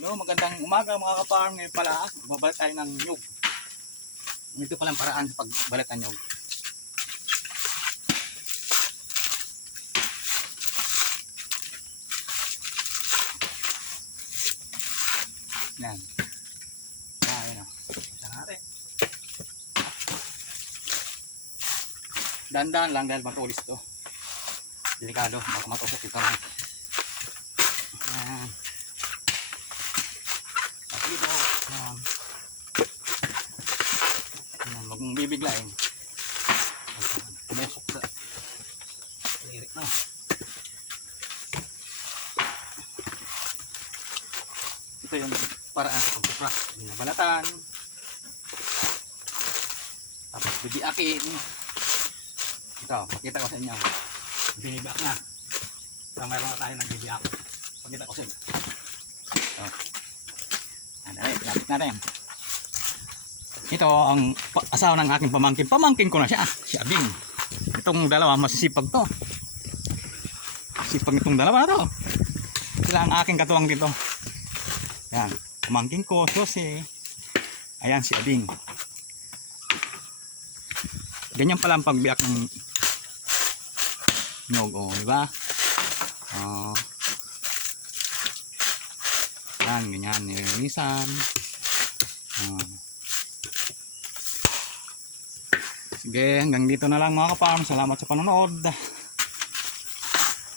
Yo, magandang umaga mga ka-farm. Ngayon pala, magbabalik tayo ng nyug. Ito palang paraan sa pagbalik ng nyug. Yan. Yan, yan. Isa natin. Dandan lang dahil matulis to. Delikado, baka matusok yung kamay. Yan. At dito, yan. Yan, wag mong bibiglayin. Pumusok sa lirik na. Ito yung paraan sa pagpupras. Binabalatan. Tapos bibiakin. Ito, pakita ko sa inyo. Binibiak na. So, mayroon na tayo ng bibiak. Pakita ko sa inyo. Oh. Rin, lapit. Ito ang asawa ng aking pamangkin. Pamangkin ko na siya, si Abing. Itong dalawa, masisipag to. Sipag itong dalawa to. Sila ang aking katuwang dito. Yan, pamangkin ko, Jose. Ayan si Abing. Ganyan pala ang pagbiyak ng nyog, ba? Oh. Yan, ganyan, nilinisan. Oh. Sige, hanggang dito na lang mga kaparm. Salamat sa panonood.